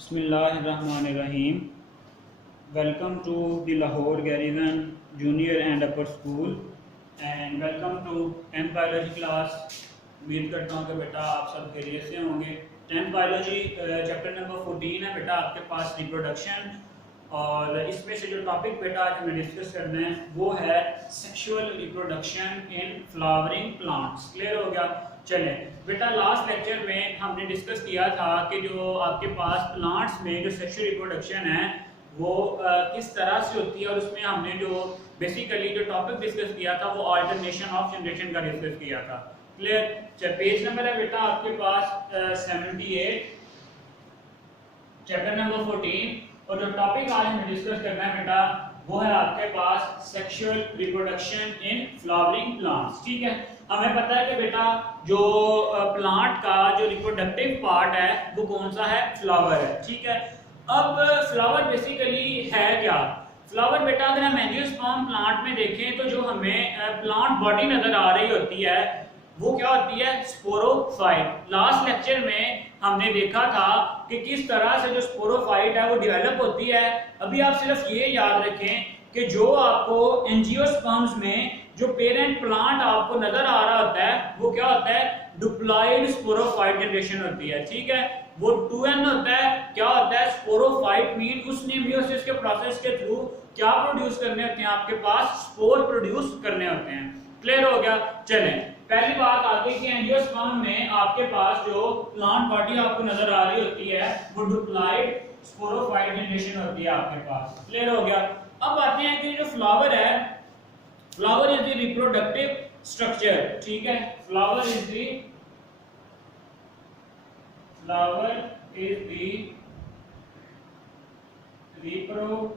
Bismillahirrahmanirrahim. Welcome to the Lahore Garrison Junior and Upper School and welcome to 10th biology class. उम्मीद करता हूँ कि बेटा आप सब खैरियत से होंगे। 10th बायोलॉजी चैप्टर नंबर 14 है बेटा आपके पास रिप्रोडक्शन, और इसमें से जो टॉपिक बेटा आज हमें डिस्कस करना है वो है sexual reproduction in flowering plants. Clear हो गया? चलें बेटा, लास्ट लेक्चर में हमने डिस्कस किया था कि जो आपके पास प्लांट्स में जो सेक्सुअल रिप्रोडक्शन है वो किस तरह से होती है, और उसमें हमने जो बेसिकली जो टॉपिक डिस्कस किया था वो अल्टरनेशन ऑफ जनरेशन का डिस्कस किया था। क्लियर? चलिए पेज नंबर है बेटा आपके पास 78, चैप्टर नंबर 14, और जो टॉपिक आज हमें डिस्कस करना है बेटा वो है आपके पास sexual reproduction in flowering plants. ठीक है, हमें पता है कि बेटा जो प्लांट का जो रिप्रोडक्टिव पार्ट है वो कौन सा है? फ्लावर है। ठीक है, अब फ्लावर बेसिकली है क्या? फ्लावर बेटा अगर हम एंजियोस्पर्म प्लांट में देखें तो जो हमें प्लांट बॉडी नजर आ रही होती है वो क्या होती है? स्पोरोफाइट। लास्ट लेक्चर में हमने देखा था कि किस तरह से जो स्पोरोफाइट है वो डेवलप होती है। अभी आप सिर्फ ये याद रखें कि जो आपको एंजियोस्पर्म्स में जो पेरेंट प्लांट आपको नजर आ रहा होता है वो क्या होता है? डिप्लॉयड स्पोरोफाइट जनरेशन होती है। ठीक है, वो 2n होता है। क्या होता है? स्पोरोफाइट मीन उसने मियोसिस के प्रोसेस के थ्रू क्या प्रोड्यूस करने होते हैं? आपके पास स्पोर प्रोड्यूस करने होते हैं। क्लियर हो गया? चलें पहली बात आगे कि एंजियोस्पर्म में आपके पास जो प्लांट बॉडी आपको नजर आ रही होती है वो डिप्लॉयड स्पोरोफाइट जनरेशन होती है आपके पास। क्लियर हो गया? अब आते हैं कि जो फ्लावर है, flower is the reproductive structure. ठीक है, flower is the reproductive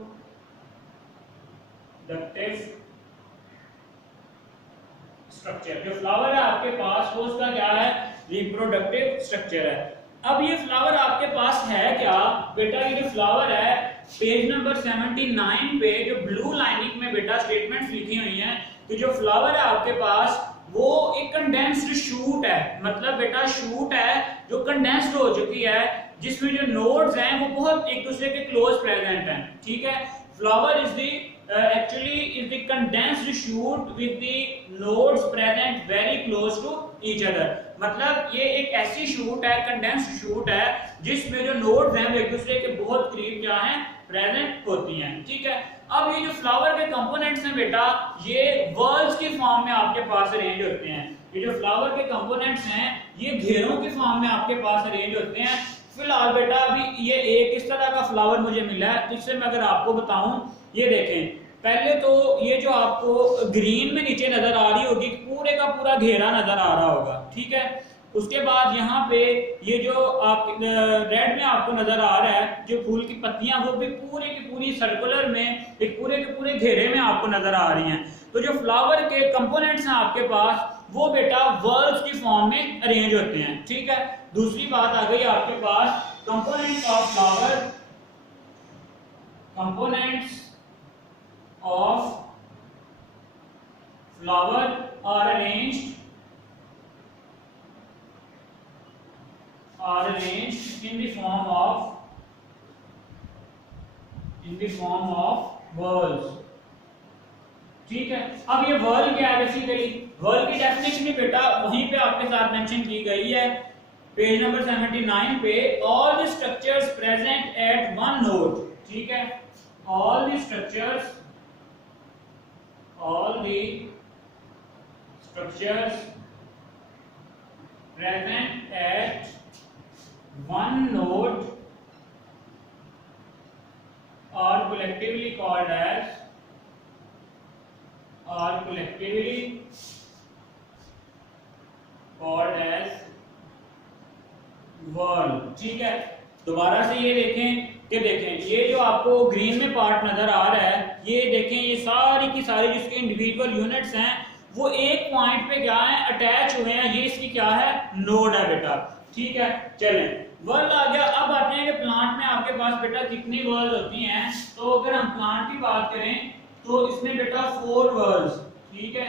structure. जो फ्लावर है आपके पास वो उसका क्या है? रिप्रोडक्टिव स्ट्रक्चर है। अब ये फ्लावर आपके पास है क्या बेटा? ये जो फ्लावर है पेज नंबर 79 पे जो ब्लू लाइनिंग में बेटा स्टेटमेंट्स लिखी हुई हैं कि जो फ्लावर है आपके पास वो एक कंडेंस्ड शूट है। मतलब बेटा शूट है जो कंडेंस्ड हो चुकी है, जिसमें जो नोड्स हैं वो बहुत एक दूसरे के क्लोज प्रेजेंट हैं। ठीक है, flower is the actually is the condensed shoot with the nodes present very close to each other। मतलब ये एक ऐसी शूट है, कंडेंस्ड शूट है, जिसमें जो नोड्स हैं वो एक दूसरे के बहुत करीब क्या हैं? प्रेजेंट होती हैं। ठीक है, अब ये जो फ्लावर के कंपोनेंट्स हैं बेटा ये वर्ल्स की फॉर्म में आपके पास अरेंज होते हैं। ये जो फ्लावर के कंपोनेंट्स हैं ये घेरों की फॉर्म में आपके पास अरेंज होते हैं। फिलहाल बेटा अभी ये एक इस तरह का फ्लावर मुझे मिला है, जिससे मैं अगर आपको बताऊं, ये देखें, पहले तो ये जो आपको ग्रीन में नीचे नजर आ रही होगी पूरे का पूरा घेरा नजर आ रहा होगा। ठीक है, उसके बाद यहाँ पे ये जो आप रेड में आपको नजर आ रहा है जो फूल की पत्तियां वो भी पूरे की पूरी सर्कुलर में एक पूरे के पूरे घेरे में आपको नजर आ रही हैं। तो जो फ्लावर के कंपोनेंट्स हैं आपके पास वो बेटा वर्ल्स की फॉर्म में अरेंज होते हैं। ठीक है, दूसरी बात आ गई आपके पास components of flower. Components of flower are arranged in the form of whorls। ठीक है, अब ये whorl क्या है? बेसिकली whorl की डेफिनेशन भी बेटा वहीं पे आपके साथ मेंशन की गई है पेज नंबर 79 पे। all the structures present at one node। ठीक है, all the structures present at one node are collectively called as whorl। ठीक है, दोबारा से ये देखें कि ये जो आपको ग्रीन में पार्ट नजर आ रहा है, ये देखें ये सारी की सारी जिसके इंडिविजुअल यूनिट्स हैं वो एक पॉइंट पे क्या है? अटैच हुए हैं। ये इसकी क्या है? नोड है बेटा। ठीक है, चलें वर्ल आ गया। अब आते हैं कि प्लांट में आपके पास बेटा कितनी वर्ल्स होती हैं। तो अगर हम प्लांट की बात करें तो इसमें बेटा 4 वर्ल्स। ठीक है,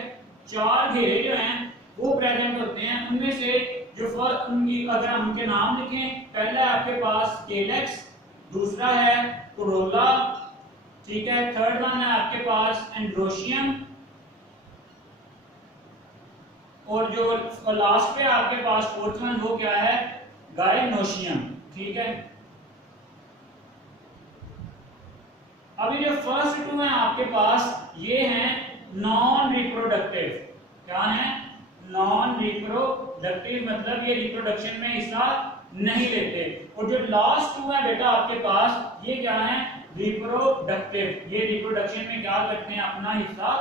4 घेरे जो हैं वो प्रेजेंट होते हैं। उनमें से जो फर्स्ट उनकी अगर हम उनके नाम लिखें, पहला है आपके पास केलेक्स, दूसरा है कोरोला, ठीक है। थर्ड वन है आपके पास एंड्रोशियम, और जो लास्ट पे आपके पास फोर्थ वन वो क्या है, गायनोशियम, ठीक है। अभी जो फर्स्ट टू हैं आपके पास ये हैं नॉन रिप्रोडक्टिव। क्या है? नॉन रिप्रोडक्टिव, मतलब ये रिप्रोडक्शन में हिस्सा नहीं लेते। और जो लास्ट टू है बेटा आपके पास ये क्या है, रिप्रोडक्टिव। ये रिप्रोडक्शन में क्या करते हैं, अपना हिस्सा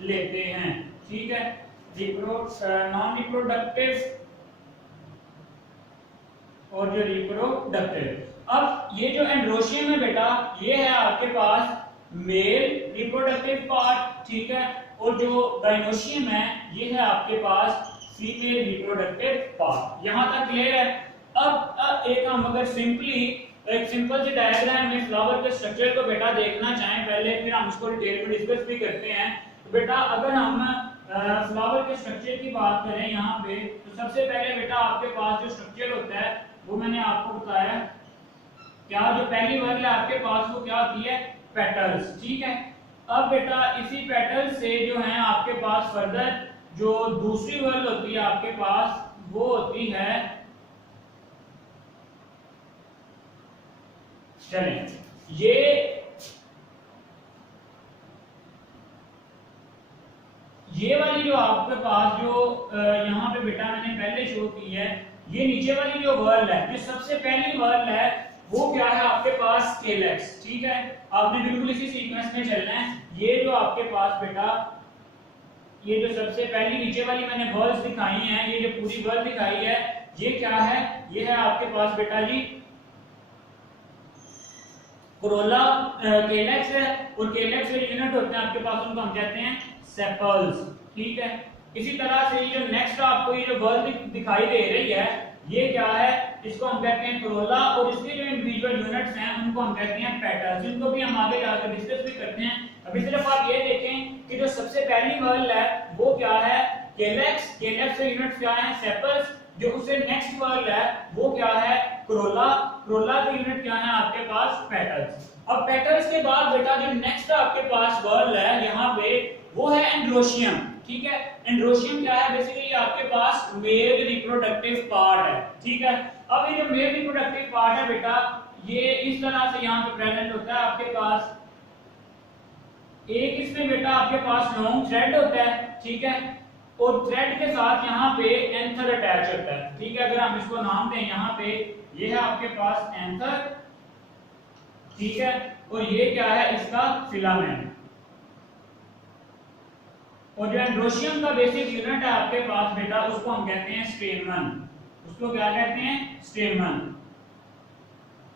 लेते हैं, ठीक है। नॉन रिप्रोडक्टिव और जो रिप्रोडक्टिव। अब ये जो एंड्रोशियम है बेटा ये है आपके पास मेल रिप्रोडक्टिव पार्ट, ठीक है। और जो गायनोशियम है ये है आपके पास फीमेल रिप्रोडक्टिव पार्ट। यहां तक क्लियर है? अब एक हम अगर एक सिंपल से डायग्राम में फ्लावर के स्ट्रक्चर को बेटा देखना चाहें पहले, फिर हम इसको डिटेल में डिस्कस भी करते हैं। तो बेटा अगर हम फ्लावर के स्ट्रक्चर की बात करें यहाँ पे, तो सबसे पहले बेटा आपके पास जो स्ट्रक्चर होता है वो मैंने आपको बताया, क्या जो पहली वर्ग है आपके पास वो क्या होती है, पेटल्स, ठीक है। अब बेटा इसी पेटल्स से जो है आपके पास फर्दर जो दूसरी वर्ग होती है आपके पास वो होती है, चलें ये वाली जो आपके पास जो यहाँ पे बेटा मैंने पहले शो की है, ये नीचे वाली जो वर्ल है, जो सबसे पहली वर्ल है वो क्या है आपके पास, केलेक्स, ठीक है। आपने बिल्कुल इसी सीक्वेंस में चलना है। ये जो आपके पास बेटा ये जो सबसे पहली नीचे वाली मैंने वर्ल्स दिखाई हैं, ये जो पूरी वर्ल दिखाई है ये क्या है, ये है आपके पास बेटा जी कोरोला, केलेक्स है। और केलेक्स के यूनिट होते हैं आपके पास, उनको हम कहते हैं सेपल्स, ठीक है। इसी तरह से ये जो नेक्स्ट आपको ये जो वर्ल दिखाई दे रही है ये क्या है, इसको हम कहते हैं कोरोला, और इसके जो इंडिविजुअल यूनिट्स हैं उनको हम कहते हैं पेटल्स। इनको भी हम आगे जाकर डिस्कस भी करते हैं। अभी सिर्फ आप ये देखें कि जो सबसे पहली वर्ल है वो क्या है, केलेक्स, केलेक्स के यूनिट्स क्या हैं, सेपल्स। जो उससे नेक्स्ट वर्ल है वो क्या है, कोरोला, कोरोला के यूनिट क्या है आपके पास, पेटल्स। अब पेटल्स के बाद बेटा जो नेक्स्ट आपके पास वर्ल है यहाँ पे वो है एंड्रोशियम, ठीक है। एंड्रोशियम क्या है, बेसिकली आपके पास मेल रिप्रोडक्टिव पार्ट है, ठीक है। अब ये जो मेल रिप्रोडक्टिव पार्ट है बेटा ये इस तरह से यहाँ पे प्रेजेंट होता है आपके पास। एक इसमें बेटा आपके पास लॉन्ग थ्रेड होता है, ठीक है, और थ्रेड के साथ यहाँ पे एंथर अटैच होता है, ठीक है। अगर हम इसको नाम दें यहाँ पे, ये है आपके पास एंथर, ठीक है, और ये क्या है इसका फिलामेंट। और जो एंड्रोशियम का बेसिक यूनिट है आपके पास बेटा उसको हम कहते हैं स्टेमन। उसको क्या कहते हैं, स्टेमन।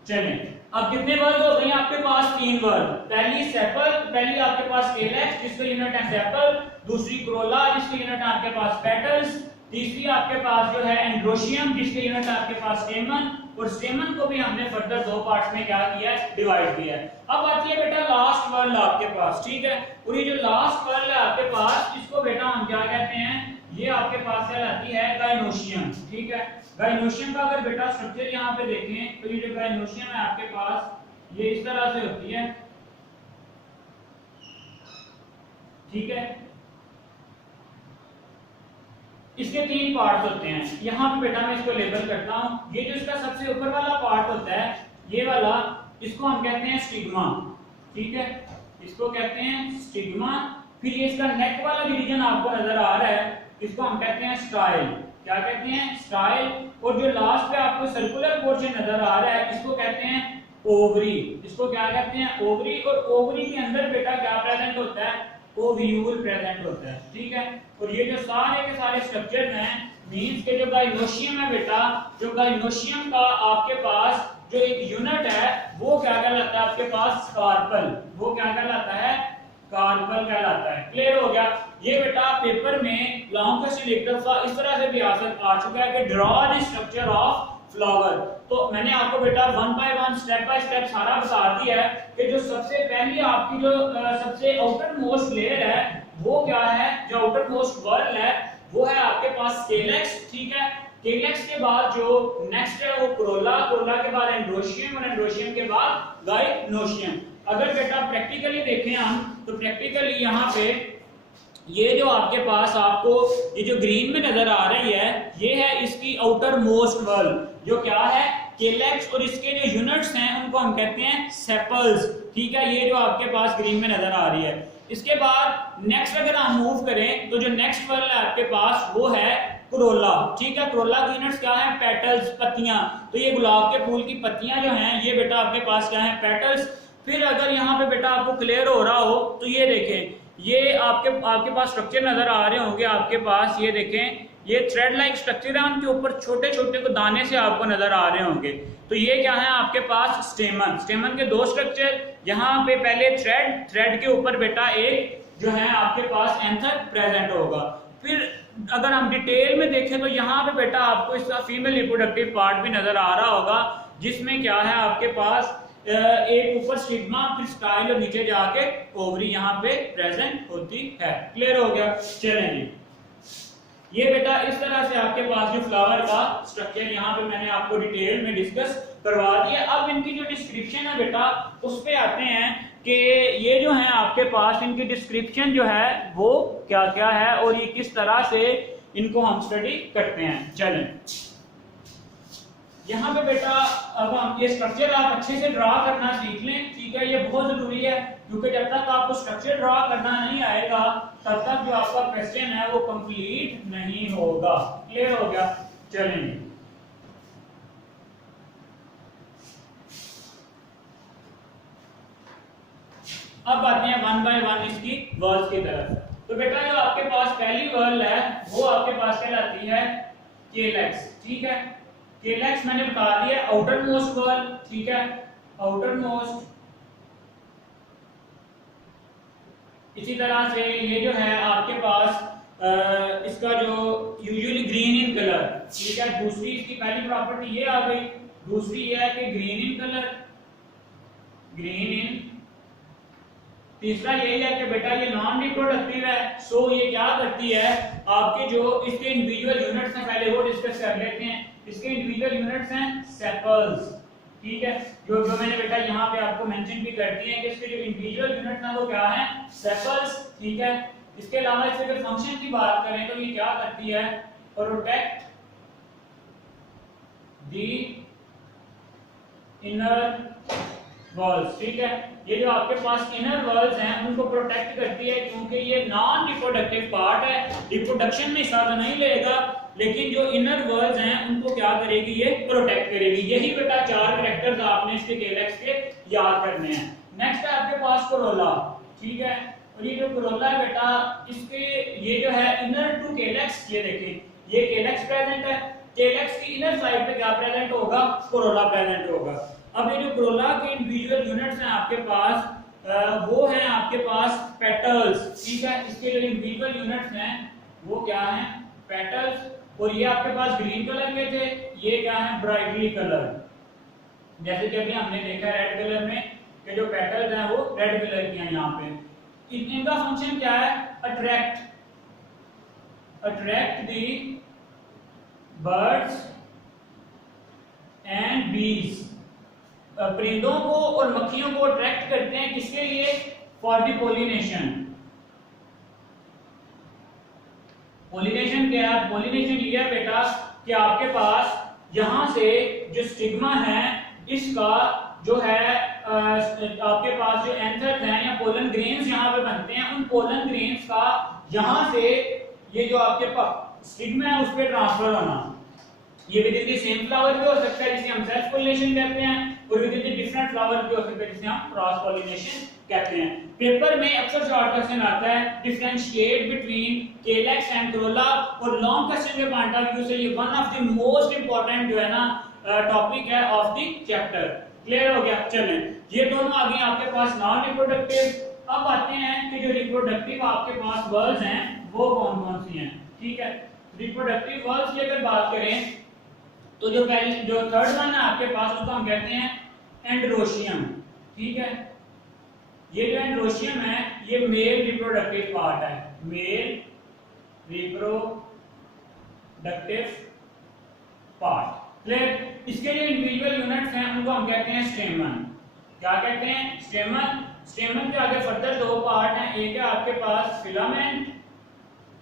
चलें अब कितने वर्ड हो गए आपके पास, 3 वर्ड। पहली सेपल, पहली आपके पास केलेक्स जिसका यूनिट है सेपल, दूसरी कोरोला जिसका यूनिट है आपके पास पेटल्स, तीसरी आपके पास जो है एंड्रोशियम जिसके यूनिट है आपके पास स्टेमन। और स्टेमन को भी हमने फर्दर 2 पार्ट्स में क्या किया है, डिवाइड किया है। अब आती है बेटा लास्ट वर्ड आपके पास, ठीक है। और ये जो लास्ट वर्ड है आपके पास इसको बेटा हम क्या कहते हैं, ये आपके पास कहलाती है गायनोशियम, ठीक है। गायनोशियम का अगर बेटा स्ट्रक्चर यहाँ पे देखें तो ये जो गायनोशियम है आपके पास ये इस तरह से होती है, ठीक है। इसके 3 पार्ट्स होते हैं। यहाँ पे बेटा मैं इसको लेबल करता हूँ। ये जो इसका सबसे ऊपर वाला पार्ट होता है ये वाला, इसको हम कहते हैं स्टिग्मा, ठीक है, इसको कहते हैं स्टिग्मा। फिर ये इसका नेक वाला रीजन आपको नजर आ रहा है, इसको हम कहते हैं स्टाइल। क्या कहते हैं, स्टाइल। और जो लास्ट पे आपको सर्कुलर पोर्शन नजर आ रहा है इसको कहते हैं ओवरी। इसको क्या कहते हैं, ओवरी। और ओवरी के अंदर बेटा क्या प्रेजेंट होता है, ओव्यूल प्रेजेंट होता है, ठीक है। और ये जो सारे के सारे स्ट्रक्चर हैं मींस के जो गायनोशियम है बेटा, जो गायनोशियम का आपके पास जो एक यूनिट है वो क्या कहलाता है आपके पास, कार्पल। वो क्या कहलाता है, कार्पल कहलाता है। क्लियर हो गया। ये बेटा पेपर में लॉन्ग क्वेश्चन एक दफा इस तरह से भी आ चुका है कि draw the structure of flower. तो मैंने आपको बेटा 1 बाय 1 स्टेप बाय स्टेप सारा बता दिया है कि जो सबसे पहली आपकी जो सबसे आउटर मोस्ट लेयर है वो क्या है, जो आउटर मोस्ट वर्ल है वो है आपके पास केलेक्स, ठीक है। केलेक्स के बाद जो नेक्स्ट है वो कोरोला, कोरोला के बाद एंड्रोशियम और एंड्रोशियम के बाद गाइनोशियम। अगर बेटा प्रैक्टिकली देखें हम तो प्रैक्टिकली यहाँ पे ये जो आपके पास आपको ये जो ग्रीन में नजर आ रही है ये है इसकी आउटर मोस्ट वॉल जो क्या है केलेक्स, और इसके जो यूनिट्स हैं उनको हम कहते हैं सेपल्स। ठीक है, ये जो आपके पास ग्रीन में नजर आ रही है। इसके बाद नेक्स्ट अगर हम मूव करें तो जो नेक्स्ट वॉल है आपके पास वो है कोरोला। ठीक है, कोरोला की यूनिट्स क्या है पेटल्स, पत्तियां। तो ये गुलाब के फूल की पत्तियां जो हैं ये बेटा आपके पास क्या है पेटल्स। फिर अगर यहाँ पे बेटा आपको क्लियर हो रहा हो तो ये देखें ये आपके पास स्ट्रक्चर नजर आ रहे होंगे आपके पास, ये देखें ये थ्रेड लाइक स्ट्रक्चर है, उनके ऊपर छोटे छोटे को दाने से आपको नजर आ रहे होंगे। तो ये क्या है आपके पास स्टेमन, स्टेमन के दो स्ट्रक्चर, यहाँ पे पहले थ्रेड के ऊपर बेटा एक जो है आपके पास एंथर प्रेजेंट होगा। फिर अगर हम डिटेल में देखें तो यहाँ पे बेटा आपको इसका फीमेल रिप्रोडक्टिव पार्ट भी नजर आ रहा होगा जिसमें क्या है आपके पास एक ऊपर स्टिग्मा फिर स्टाइल और नीचे जाके ओवरी यहाँ पे प्रेजेंट होती है। क्लियर हो गया? चलें जी, ये बेटा इस तरह से आपके पास जो फ्लावर का स्ट्रक्चर यहाँ पे मैंने आपको डिटेल में डिस्कस करवा दिया। अब इनकी जो डिस्क्रिप्शन है बेटा उस पे आते हैं कि ये जो है आपके पास इनकी डिस्क्रिप्शन जो है वो क्या क्या है और ये किस तरह से इनको हम स्टडी करते हैं। चलें यहाँ पे बेटा अब हम ये स्ट्रक्चर आप अच्छे से ड्रा करना सीख लें। ठीक है, ये बहुत जरूरी है क्योंकि जब तक आपको स्ट्रक्चर ड्रा करना नहीं आएगा तब तक जो आपका क्वेश्चन है वो कंप्लीट नहीं होगा। क्लियर हो गया? चलेंगे अब आते हैं वन बाय वन इसकी वर्ल्स की तरफ। तो बेटा जो आपके पास पहली वर्ल है वो आपके पास कहलाती है केलेक्स। ठीक है, केलेक्स मैंने बता दिया आउटर मोस्ट वर्ल। ठीक है, आउटर मोस्ट। इसी तरह से ये जो है आपके पास इसका जो यूजुअली ग्रीन इन कलर। ठीक है, दूसरी इसकी पहली प्रॉपर्टी ये आ गई। दूसरी ये है कि green in colour, green in. तीसरा यही है कि बेटा ये नॉन रिप्रोडक्टिव है। सो ये क्या करती है आपके जो इसके इंडिविजुअल यूनिट्स हैं पहले वो डिस्कस कर लेते हैं। इसके इंडिविजुअल यूनिट्स हैं सेपल्स। ठीक है, जो मैंने बेटा यहाँ पे आपको मेंशन भी कर दिए हैं कि इसके जो इंडिविजुअल यूनिट्स हैं वो क्या हैं सेपल्स। ठीक है, इसके अलावा इसके अगर फंक्शन की बात करें तो ये क्या करती है प्रोटेक्ट द इनर वॉल्स। ठीक है, ये जो आपके पास इनर वॉल्स हैं उनको प्रोटेक्ट करती है क्योंकि ये नॉन रिप्रोडक्टिव पार्ट है, रिप्रोडक्शन में हिस्सा तो नहीं लेगा लेकिन जो इनर वॉल्स हैं उनको क्या करेगी ये प्रोटेक्ट करेगी। यही बेटा चार कैरेक्टर्स आपने इसके केलेक्स के याद करने हैं। नेक्स्ट है आपके पास कोरोला। ठीक है, और ये जो कोरोला है बेटा इसके ये जो है इनर टू केलेक्स, ये देखिए ये केलेक्स प्रेजेंट है, केलेक्स की इनर साइड पे क्या प्रेजेंट होगा कोरोला प्रेजेंट होगा। अब ये जो कोरोला के इंडिविजुअल यूनिट्स हैं आपके पास वो हैं आपके पास पेटल्स। ठीक है, इसके जो इंडिविजुअल यूनिट्स हैं वो क्या हैं पेटल्स, और ये आपके पास ग्रीन कलर के थे, ये क्या है ब्राइटली कलर। जैसे कि अभी हमने देखा रेड कलर में कि जो पेटल्स हैं वो रेड कलर के हैं। यहाँ पे इनका फंक्शन क्या है अट्रैक्ट द बर्ड्स एंड बीज। परिंदों को और मक्खियों को अट्रैक्ट करते हैं किसके लिए फॉर द पोलिनेशन। पोलिनेशन क्या है? पोलिनेशन ये है बेटा कि आपके पास यहां से जो स्टिग्मा है इसका जो है आपके पास जो एंथर्स हैं या पोलन ग्रेन्स यहाँ पे बनते हैं, उन पोलन ग्रेन्स का यहां से ये जो आपके पास स्टिग्मा है उस पर ट्रांसफर होना। ये with in the same flower भी हो सकता है जिसे हम सेल्फ पोलिनेशन कहते हैं, और with in the different flower भी हो सकता है जिसे हम क्रॉस पोलिनेशन कहते हैं। पेपर में अक्सर शॉर्ट क्वेश्चन आता है differentiate between calyx and Corolla, और लॉन्ग क्वेश्चन के पॉइंट ऑफ व्यू से ये one of the most important जो है ना टॉपिक है ऑफ द चैप्टर। क्लियर हो गया? चलें, ये दोनों आ गए आपके पास नॉन रिप्रोडक्टिव। अब आते हैं कि जो रिप्रोडक्टिव आपके पास वर्ड्स हैं वो कौन कौन सी हैं। ठीक है, रिप्रोडक्टिव वर्ड्स की अगर बात करें तो जो थर्ड वन है आपके पास उसको हम कहते हैं एंड्रोशियम। ठीक है, ये जो एंड्रोशियम है ये मेल रिप्रोडक्टिव पार्ट है, मेल रिप्रोडक्टिव पार्ट। क्लियर? इसके जो इंडिविजुअल यूनिट्स हैं उनको हम कहते हैं स्टेमन। क्या कहते हैं? स्टेमन। स्टेमन के आगे फर्दर दो पार्ट हैं, एक है आपके पास फिलामेंट,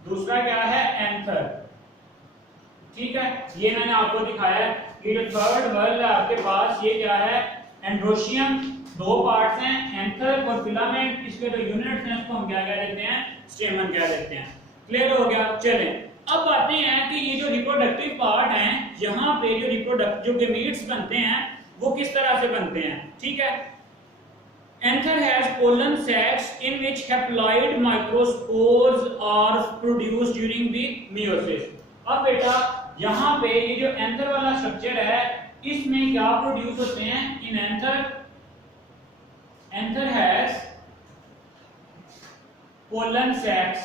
दूसरा क्या है? एंथर। ठीक है, ये मैंने आपको दिखाया है। ये जो थर्ड वर्ड है आपके पास, ये क्या है? एंड्रोशियम। दो पार्ट्स हैं, एंथर और फिलामेंट। इसके जो यूनिट्स हैं उसको हम क्या कह देते हैं? स्टेमन कह देते हैं। क्लियर हो गया? चलें अब आते हैं कि ये जो रिप्रोडक्टिव पार्ट हैं, यहाँ पे जो गैमीट्स बनते हैं वो किस तरह से बनते हैं। ठीक है, anther has pollen sacs in which haploid microspores are produced during the meiosis। अब बेटा यहाँ पे ये जो एंथर वाला स्ट्रक्चर है, इसमें क्या प्रोड्यूस होते हैं? In anther has pollen sacs।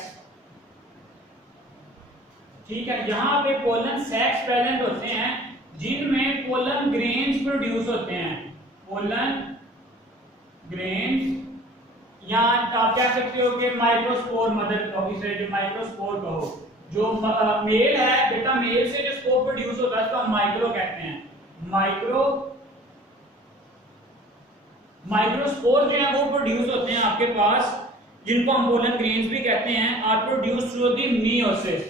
ठीक है, यहाँ पे पोलन sacs प्रेजेंट होते हैं जिनमें पोलन ग्रेन्स प्रोड्यूस होते हैं। पोलन ग्रेन्स, या आप कह सकते हो कि माइक्रोस्पोर, मदर कहो इसे, जो माइक्रोस्पोर कहो। जो मेल है बेटा, मेल से जो स्पोर प्रोड्यूस होता है उसको हम माइक्रो कहते हैं। माइक्रोस्पोर जो है वो प्रोड्यूस होते हैं आपके पास, जिनको हम पोलन ग्रेन्स भी कहते हैं, are produced through the meiosis।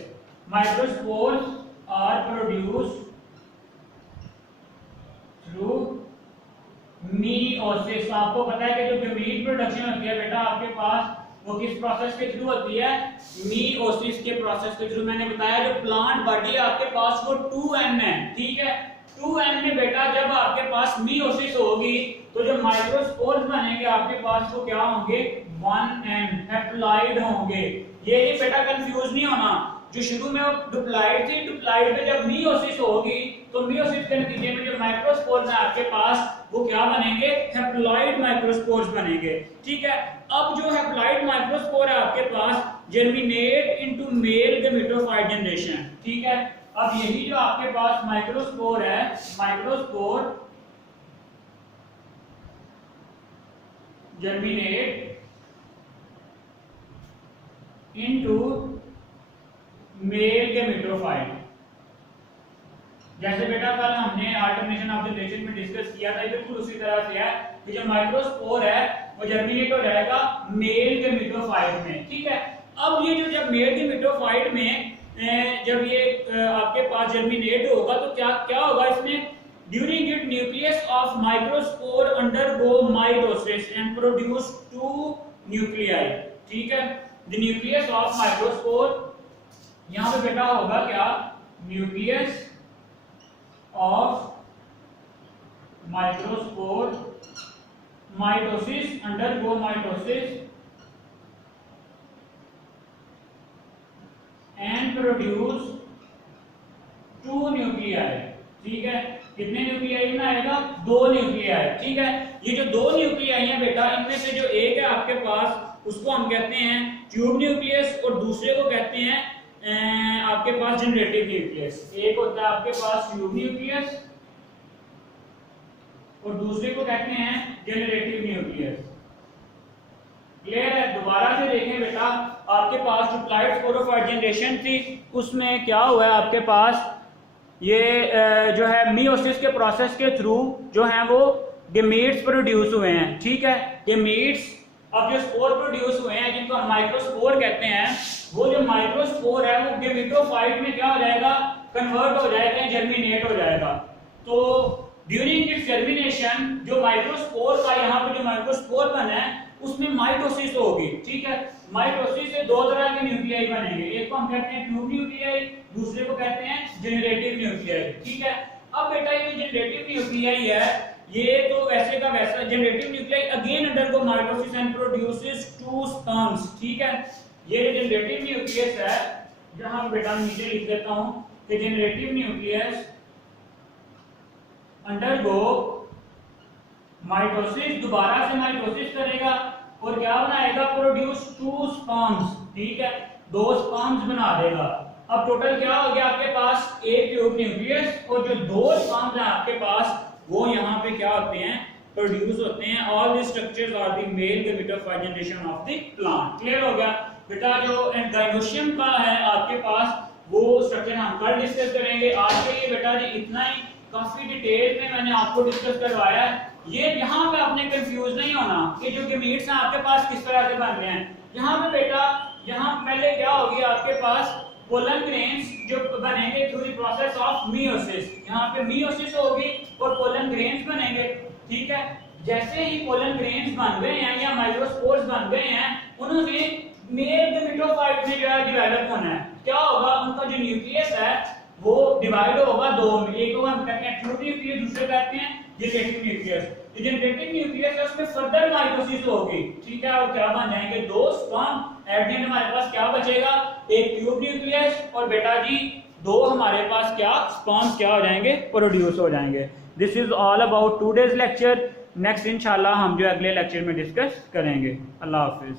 Microspores are produced through meiosis। आपको पता है कि जो गैमीट प्रोडक्शन होती है बेटा आपके पास, वो किस प्रोसेस के थ्रू होती है? meiosis के प्रोसेस के थ्रू। मैंने बताया जो प्लांट बॉडी है आपके पास वो 2n है। ठीक है, 2n में बेटा जब आपके पास meiosis होगी तो जो माइक्रोस्पोर्स बनेंगे आपके पास वो क्या होंगे? 1n हैप्लॉइड होंगे। ये बेटा कंफ्यूज नहीं होना, जो शुरू में वो डिप्लॉइड थी, डिप्लॉइड पे जब meiosis होगी तो meiosis के नतीजे में जो माइक्रोस्पोर्स हैं आपके पास वो क्या बनेंगे? हैप्लॉइड माइक्रोस्पोर्स बनेंगे। ठीक है, अब जो हैप्लॉइड माइक्रोस्पोर है आपके पास germinate into male gametophyte generation. ठीक है, अब यही जो आपके पास माइक्रोस्पोर है, microspore germinate into male gametophyte. जैसे बेटा कल हमने अल्टरनेशन ऑफ जनरेशन में डिस्कस किया था, बिल्कुल उसी तरह से है कि जो माइक्रोस्पोर है वो जर्मिनेट हो जाएगा मेल गैमेटोफाइट में। ठीक है, अब ये जो जब मेल गैमेटोफाइट में जब ये आपके पास जर्मिनेट होगा तो क्या क्या होगा इसमें? During it nucleus of microspore undergo mitosis and produce 2 nuclei. ठीक है, द न्यूक्लियस ऑफ माइक्रोस्पोर, यहां पे बेटा होगा क्या? Nucleus of microspore mitosis, undergo mitosis and produce 2 nuclei. ठीक है, कितने न्यूक्लियाई बनाएगा? 2 न्यूक्लियाई। ठीक है, ये जो 2 न्यूक्लियाई हैं बेटा, इनमें से जो एक है आपके पास उसको हम कहते हैं ट्यूब न्यूक्लियस और दूसरे को कहते हैं आपके पास जनरेटिव न्यूक्लियस। एक होता है आपके पास ट्यूब न्यूक्लियस और दूसरे को कहते हैं जनरेटिव न्यूक्लियस। क्लियर है? दोबारा से देखें बेटा, आपके पास डिप्लॉइड स्पोरोफाइट जनरेशन थी, उसमें क्या हुआ है आपके पास? ये जो है meiosis के प्रोसेस के थ्रू जो है वो गैमीट्स प्रोड्यूस हुए हैं। ठीक है, गैमीट्स अब जो स्पोर प्रोड्यूस हुए हैं जिनको हम माइक्रोस्पोर कहते हैं, वो जो माइक्रोस्पोर है वो गैमेटोफाइट में क्या हो जाएगा? कन्वर्ट हो जाएगा, जर्मिनेट हो जाएगा। तो ड्यूरिंग इट्स जर्मिनेशन जो माइक्रोस्पोर का यहाँ पे जो माइक्रोस्पोर बना है उसमें माइटोसिस होगी। ठीक है, माइटोसिस से 2 तरह के न्यूक्लियाई बनेंगे, एक को हम कहते हैं ट्यूब न्यूक्लियाई, दूसरे को कहते हैं जनरेटिव न्यूक्लियाई। ठीक है, अब बेटा ये जो जनरेटिव न्यूक्लियाई है ये तो वैसे का वैसा generative nuclei again undergo mitosis and produces 2 sperms. ठीक है, ये जो जनरेटिव न्यूक्लियस है, जहां बेटा नीचे लिख देता हूं कि जनरेटिव न्यूक्लियस अंडरगो माइटोसिस, दोबारा से माइटोसिस करेगा और क्या बनाएगा? Produce 2 sperms. ठीक है, 2 स्पर्म्स बना देगा। अब टोटल क्या हो गया आपके पास? एक ट्यूब न्यूक्लियस और जो 2 स्पर्म्स हैं आपके पास वो यहाँ पे क्या होते हैं? प्रोड्यूस होते हैं। All the structures are the male gametophyte generation of the plant. Clear हो गया बेटा? जो गाइनोशियम का है आपके पास वो स्ट्रक्चर हम कल डिस्कस करेंगे। आज के लिए बेटा जी इतना ही, काफी डिटेल में मैंने आपको डिस्कस करवाया है। ये यहाँ पे आपने कंफ्यूज नहीं होना कि जो गमीट्स हैं आपके पास किस तरह से बन रहे हैं। यहाँ पे बेटा, यहाँ पहले क्या होगी आपके पास, पोलन ग्रेन्स जो बनेंगे through the process of meiosis. यहाँ पे मियोसिस होगी और पोलन ग्रेन्स बनेंगे, ठीक है। जैसे ही पोलन ग्रेन्स बन गए हैं या माइक्रोस्पोर्स बन गए हैं, उन्होंने मेल गमेटोफाइट में जो है डेवलप होना है। क्या होगा, उनका जो न्यूक्लियस है वो डिवाइड होगा दो में, एक को हम कहते हैं ट्रू न्यूक्लियस, दूसरे कहते हैं जनरेटिव न्यूक्लियस। जो जनरेटिव न्यूक्लियस है उसमें फर्दर माइटोसिस होगी, ठीक है, और क्या बन जाएंगे दो स्पर्म। एट द एंड हमारे पास क्या बचेगा, एक ट्यूब न्यूक्लियस, और बेटा जी दो हमारे पास क्या स्पर्म्स क्या हो जाएंगे, प्रोड्यूस हो जाएंगे। This is all about today's lecture. Next इंशाल्लाह हम जो अगले लेक्चर में डिस्कस करेंगे। अल्लाह हाफिज।